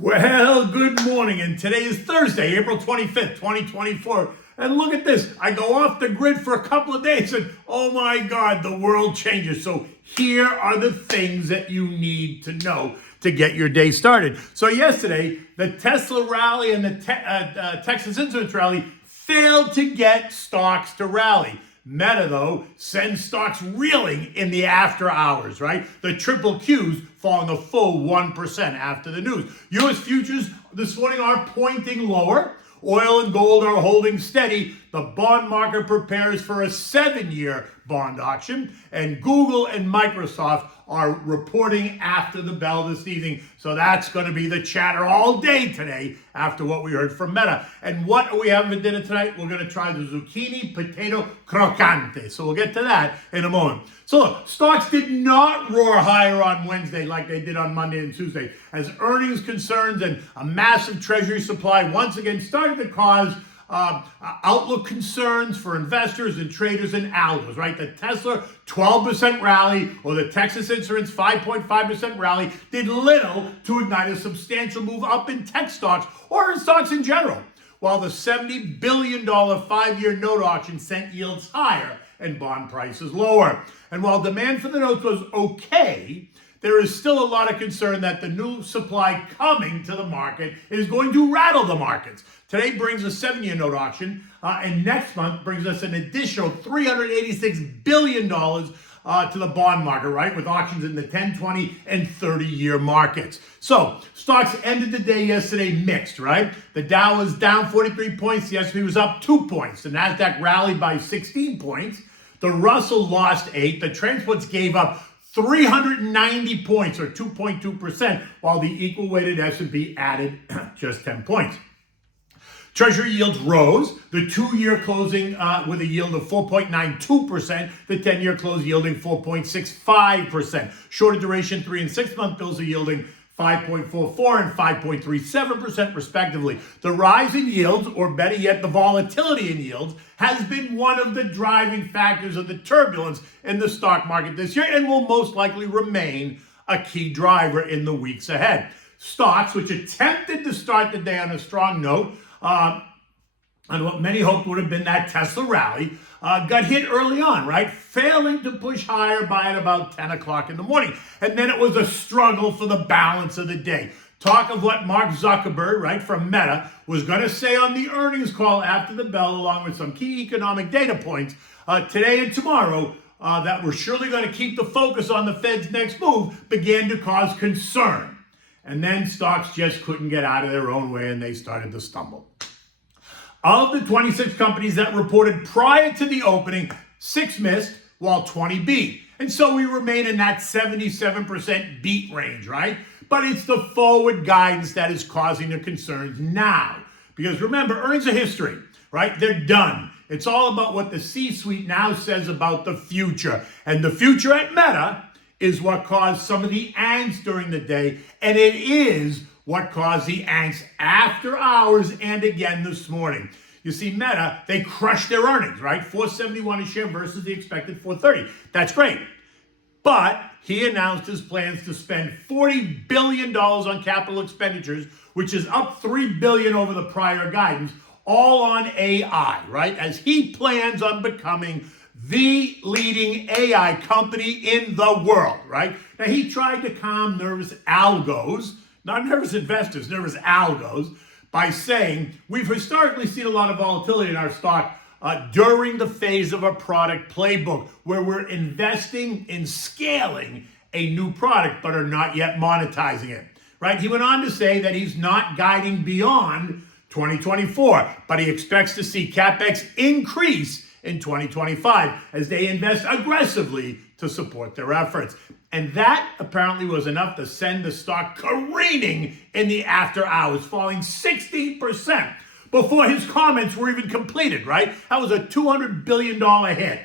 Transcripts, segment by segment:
Well, good morning, and today is Thursday, April 25th, 2024. And look at this, I go off the grid for a couple of days and oh my God, the world changes. So here are the things that you need to know to get your day started. So yesterday, the Tesla rally and the Texas Instruments rally failed to get stocks to rally. Meta, though, sends stocks reeling in the after hours, right? The triple Qs falling a full 1% after the news. U.S. futures this morning are pointing lower. Oil and gold are holding steady. The bond market prepares for a 7-year bond auction. And Google and Microsoft are reporting after the bell this evening. So that's going to be the chatter all day today after what we heard from Meta. And what are we having for dinner tonight? We're going to try the zucchini potato croquette. So we'll get to that in a moment. So look, stocks did not roar higher on Wednesday like they did on Monday and Tuesday, as earnings concerns and a massive treasury supply once again started to cause outlook concerns for investors and traders and algos, right? The Tesla 12% rally or the Texas Instruments 5.5% rally did little to ignite a substantial move up in tech stocks or in stocks in general, while the $70 billion 5-year note auction sent yields higher and bond prices lower. And while demand for the notes was okay, there is still a lot of concern that the new supply coming to the market is going to rattle the markets. Today brings a 7-year note auction, and next month brings us an additional $386 billion to the bond market, right? With auctions in the 10, 20, and 30-year markets. So stocks ended the day yesterday mixed, right? The Dow was down 43 points. The S&P was up 2 points. The NASDAQ rallied by 16 points. The Russell lost 8. The transports gave up 390 points, or 2.2%, while the equal-weighted S&P added just 10 points. Treasury yields rose, the 2-year closing with a yield of 4.92%, the 10-year close yielding 4.65%. Shorter duration 3- and 6-month bills are yielding 5.44 and 5.37% respectively. The rise in yields, or better yet, the volatility in yields, has been one of the driving factors of the turbulence in the stock market this year and will most likely remain a key driver in the weeks ahead. Stocks, which attempted to start the day on a strong note, and what many hoped would have been that Tesla rally, got hit early on, right? Failing to push higher by at about 10 o'clock in the morning. And then it was a struggle for the balance of the day. Talk of what Mark Zuckerberg, right, from Meta, was going to say on the earnings call after the bell, along with some key economic data points today and tomorrow, that were surely going to keep the focus on the Fed's next move, began to cause concern. And then stocks just couldn't get out of their own way and they started to stumble. Of the 26 companies that reported prior to the opening, 6 missed while 20 beat. And so we remain in that 77% beat range, right? But it's the forward guidance that is causing the concerns now. Because remember, earnings are history, right? They're done. It's all about what the C-suite now says about the future. And the future at Meta is what caused some of the angst during the day. And it is what caused the angst after hours and again this morning. You see, Meta, they crushed their earnings, right? $4.71 a share versus the expected $4.30. That's great. But he announced his plans to spend $40 billion on capital expenditures, which is up $3 billion over the prior guidance, all on AI, right? As he plans on becoming the leading AI company in the world, right? Now, he tried to calm nervous algos, not nervous investors, nervous algos, by saying we've historically seen a lot of volatility in our stock during the phase of a product playbook where we're investing in scaling a new product but are not yet monetizing it, right? He went on to say that he's not guiding beyond 2024, but he expects to see CapEx increase in 2025 as they invest aggressively to support their efforts. And that apparently was enough to send the stock careening in the after hours, falling 16% before his comments were even completed, right? That was a $200 billion hit.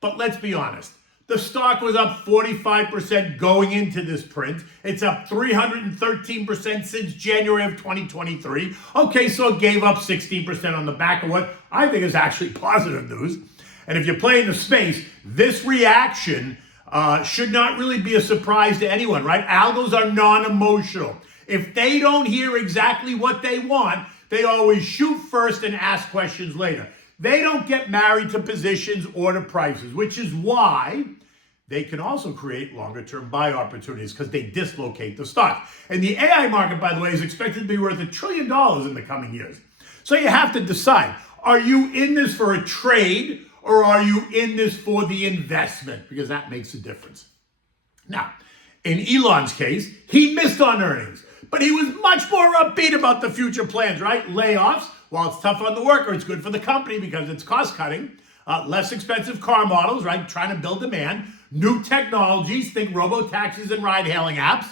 But let's be honest, the stock was up 45% going into this print. It's up 313% since January of 2023. Okay, so it gave up 16% on the back of what I think is actually positive news. And if you play in the space, this reaction should not really be a surprise to anyone, right? Algos are non-emotional. If they don't hear exactly what they want, they always shoot first and ask questions later. They don't get married to positions or to prices, which is why they can also create longer-term buy opportunities because they dislocate the stock. And the AI market, by the way, is expected to be worth $1 trillion in the coming years. So you have to decide, are you in this for a trade or are you in this for the investment? Because that makes a difference. Now, in Elon's case, he missed on earnings, but he was much more upbeat about the future plans, right? Layoffs, while it's tough on the worker, it's good for the company because it's cost cutting. Less expensive car models, right? Trying to build demand. New technologies, think robo-taxis and ride-hailing apps.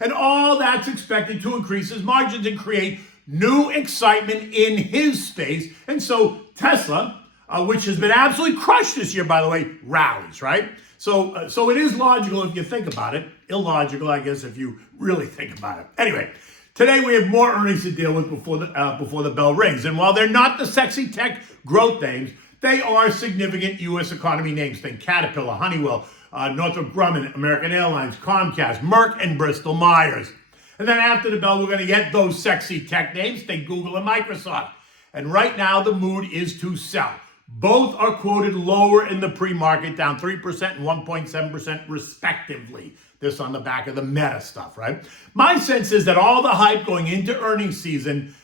And all that's expected to increase his margins and create new excitement in his space. And so Tesla, which has been absolutely crushed this year, by the way, rallies, right? So it is logical if you think about it. Illogical, I guess, if you really think about it. Anyway, today we have more earnings to deal with before the bell rings. And while they're not the sexy tech growth names, they are significant U.S. economy names. Think Caterpillar, Honeywell, Northrop Grumman, American Airlines, Comcast, Merck, and Bristol Myers. And then after the bell, we're going to get those sexy tech names. Think Google and Microsoft. And right now, the mood is to sell. Both are quoted lower in the pre-market, down 3% and 1.7% respectively. This on the back of the Meta stuff, right? My sense is that all the hype going into earnings season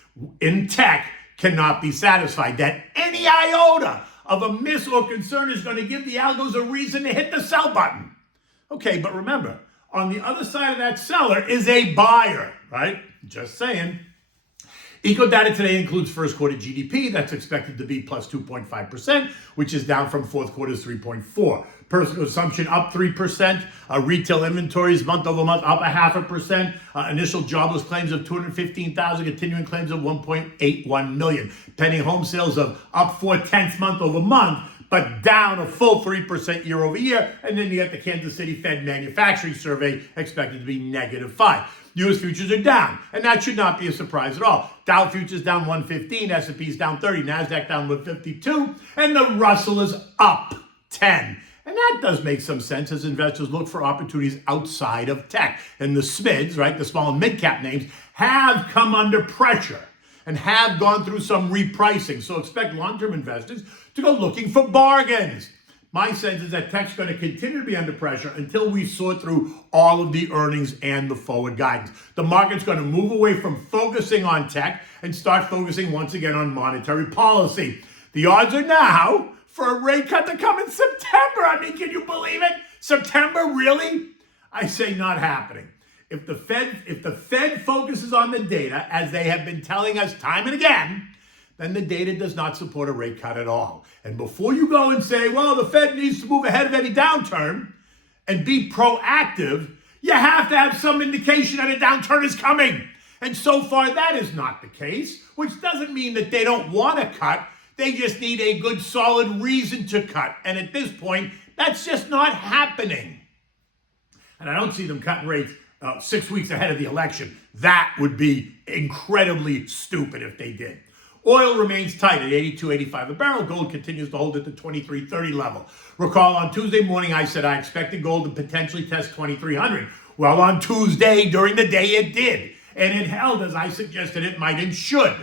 in tech cannot be satisfied. That any iota of a miss or concern is going to give the algos a reason to hit the sell button. Okay, but remember, on the other side of that seller is a buyer, right? Just saying. Eco-data today includes first quarter GDP. That's expected to be plus 2.5%, which is down from fourth quarter's 3.4%. Personal consumption up 3%. Retail inventories month over month up 0.5%. Initial jobless claims of 215,000. Continuing claims of 1.81 million. Pending home sales of up 0.4 month over month, but down a full 3% year over year. And then you get the Kansas City Fed manufacturing survey expected to be -5%. U.S. futures are down, and that should not be a surprise at all. Dow futures down 115, S&P's down 30, NASDAQ down 152, and the Russell is up 10. And that does make some sense as investors look for opportunities outside of tech. And the SMIDs, right, the small and mid-cap names, have come under pressure and have gone through some repricing. So expect long-term investors to go looking for bargains. My sense is that tech's going to continue to be under pressure until we sort through all of the earnings and the forward guidance. The market's going to move away from focusing on tech and start focusing once again on monetary policy. The odds are now for a rate cut to come in September. I mean, can you believe it? September, really? I say not happening. If the Fed focuses on the data, as they have been telling us time and again, then the data does not support a rate cut at all. And before you go and say, well, the Fed needs to move ahead of any downturn and be proactive, you have to have some indication that a downturn is coming. And so far, that is not the case, which doesn't mean that they don't want to cut. They just need a good, solid reason to cut. And at this point, that's just not happening. And I don't see them cutting rates 6 weeks ahead of the election. That would be incredibly stupid if they did. Oil remains tight at 82.85 a barrel. Gold continues to hold at the 23.30 level. Recall on Tuesday morning, I said I expected gold to potentially test 2,300. Well, on Tuesday, during the day, it did. And it held as I suggested it might and should.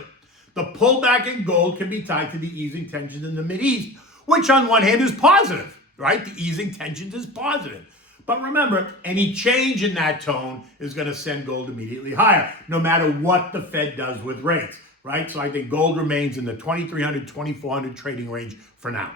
The pullback in gold can be tied to the easing tensions in the Mideast, which on one hand is positive, right? The easing tensions is positive. But remember, any change in that tone is going to send gold immediately higher, no matter what the Fed does with rates. Right? So I think gold remains in the 2,300, 2,400 trading range for now.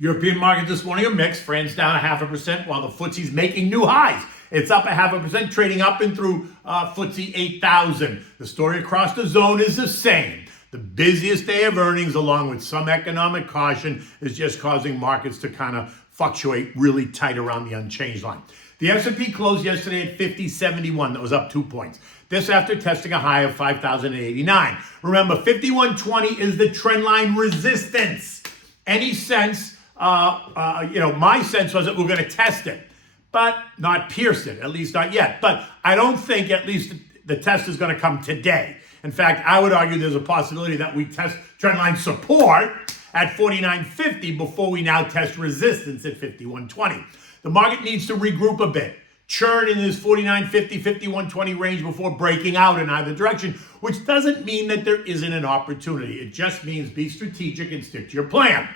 European markets this morning are mixed. France down 0.5%, while the FTSE's making new highs. It's up 0.5%, trading up and through FTSE 8,000. The story across the zone is the same. The busiest day of earnings, along with some economic caution, is just causing markets to kind of fluctuate really tight around the unchanged line. The S&P closed yesterday at 5071. That was up 2 points. This after testing a high of 5,089. Remember, 5120 is the trend line resistance. Any sense, my sense was that we're going to test it, but not pierce it, at least not yet. But I don't think at least the test is going to come today. In fact, I would argue there's a possibility that we test trendline support at 49.50 before we now test resistance at 51.20. The market needs to regroup a bit. churn in this 49.50, 51.20 range before breaking out in either direction, which doesn't mean that there isn't an opportunity. It just means be strategic and stick to your plan.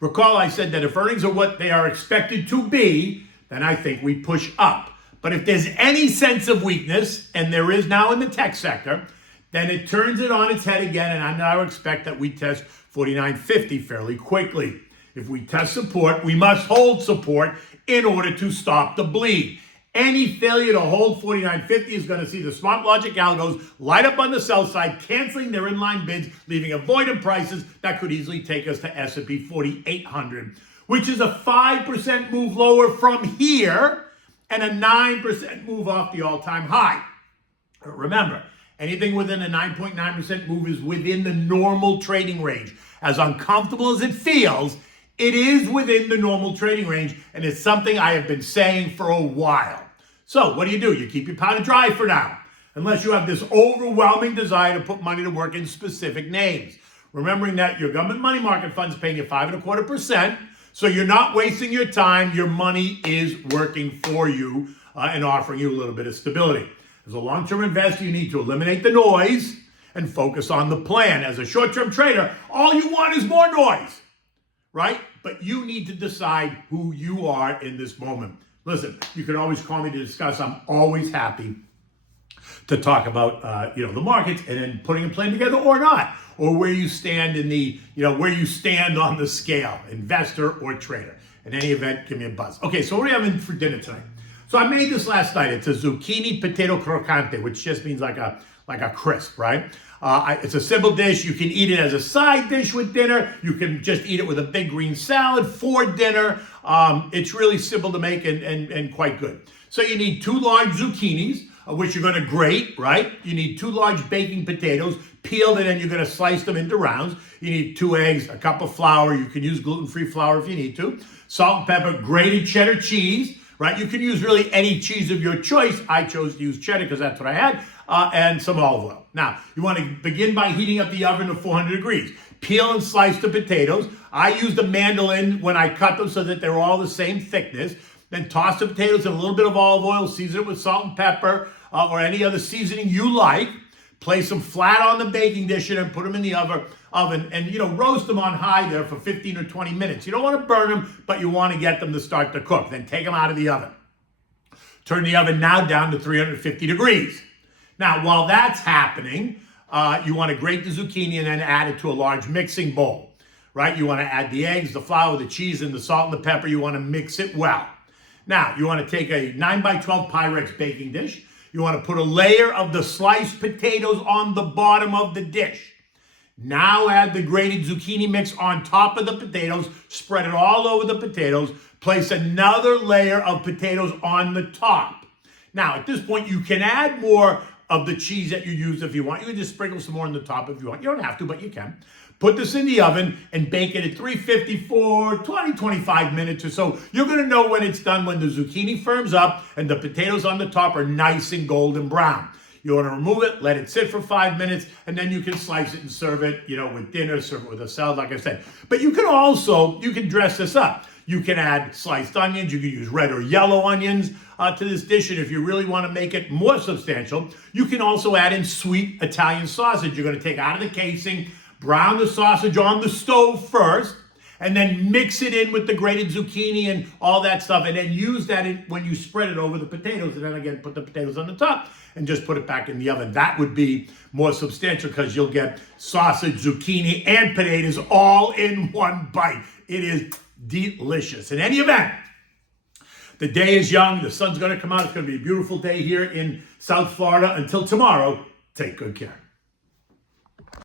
Recall I said that if earnings are what they are expected to be, then I think we push up. But if there's any sense of weakness, and there is now in the tech sector, then it turns it on its head again, and I now expect that we test 49.50 fairly quickly. If we test support, we must hold support in order to stop the bleed. Any failure to hold 49.50 is going to see the smart logic algos light up on the sell side, canceling their inline bids, leaving a void in prices that could easily take us to S&P 4,800, which is a 5% move lower from here and a 9% move off the all-time high. Remember, anything within a 9.9% move is within the normal trading range. As uncomfortable as it feels, it is within the normal trading range, and it's something I have been saying for a while. So what do? You keep your powder dry for now, unless you have this overwhelming desire to put money to work in specific names. Remembering that your government money market fund is paying you 5.25%, so you're not wasting your time. Your money is working for you and offering you a little bit of stability. As a long-term investor, you need to eliminate the noise and focus on the plan. As a short-term trader, all you want is more noise, right? But you need to decide who you are in this moment. Listen, you can always call me to discuss. I'm always happy to talk about, the markets and then putting a plan together or not, or where you stand in the, where you stand on the scale, investor or trader. In any event, give me a buzz. Okay, so what are we having for dinner tonight? So I made this last night. It's a zucchini potato croquette, which just means like a crisp, right? It's a simple dish. You can eat it as a side dish with dinner. You can just eat it with a big green salad for dinner. It's really simple to make and quite good. So you need 2 large zucchinis, which you're going to grate, right? You need 2 large baking potatoes, peeled, and then you're going to slice them into rounds. You need 2 eggs, a cup of flour. You can use gluten-free flour if you need to. Salt and pepper, grated cheddar cheese, right? You can use really any cheese of your choice. I chose to use cheddar because that's what I had, and some olive oil. Now, you want to begin by heating up the oven to 400 degrees. Peel and slice the potatoes. I used a mandolin when I cut them so that they're all the same thickness. Then toss the potatoes in a little bit of olive oil, season it with salt and pepper or any other seasoning you like. Place them flat on the baking dish and put them in the oven and, roast them on high there for 15 or 20 minutes. You don't want to burn them, but you want to get them to start to cook. Then take them out of the oven. Turn the oven now down to 350 degrees. Now, while that's happening, you want to grate the zucchini and then add it to a large mixing bowl, right? You want to add the eggs, the flour, the cheese, and the salt and the pepper. You want to mix it well. Now, you want to take a 9x12 Pyrex baking dish. You want to put a layer of the sliced potatoes on the bottom of the dish. Now add the grated zucchini mix on top of the potatoes. Spread it all over the potatoes. Place another layer of potatoes on the top. Now, at this point, you can add more of the cheese that you use if you want. You can just sprinkle some more on the top if you want. You don't have to, but you can. Put this in the oven and bake it at 350 for 20-25 minutes or so. You're going to know when it's done when the zucchini firms up and the potatoes on the top are nice and golden brown. You want to remove it, let it sit for 5 minutes, and then you can slice it and serve it, with dinner, serve it with a salad, like I said. But you can dress this up. You can add sliced onions. You can use red or yellow onions to this dish. And if you really want to make it more substantial, you can also add in sweet Italian sausage. You're going to take out of the casing, brown the sausage on the stove first, and then mix it in with the grated zucchini and all that stuff, and then use that when you spread it over the potatoes, and then again put the potatoes on the top and just put it back in the oven. That would be more substantial because you'll get sausage, zucchini, and potatoes all in one bite. It is delicious. In any event, the day is young. The sun's going to come out. It's going to be a beautiful day here in South Florida. Until tomorrow, take good care.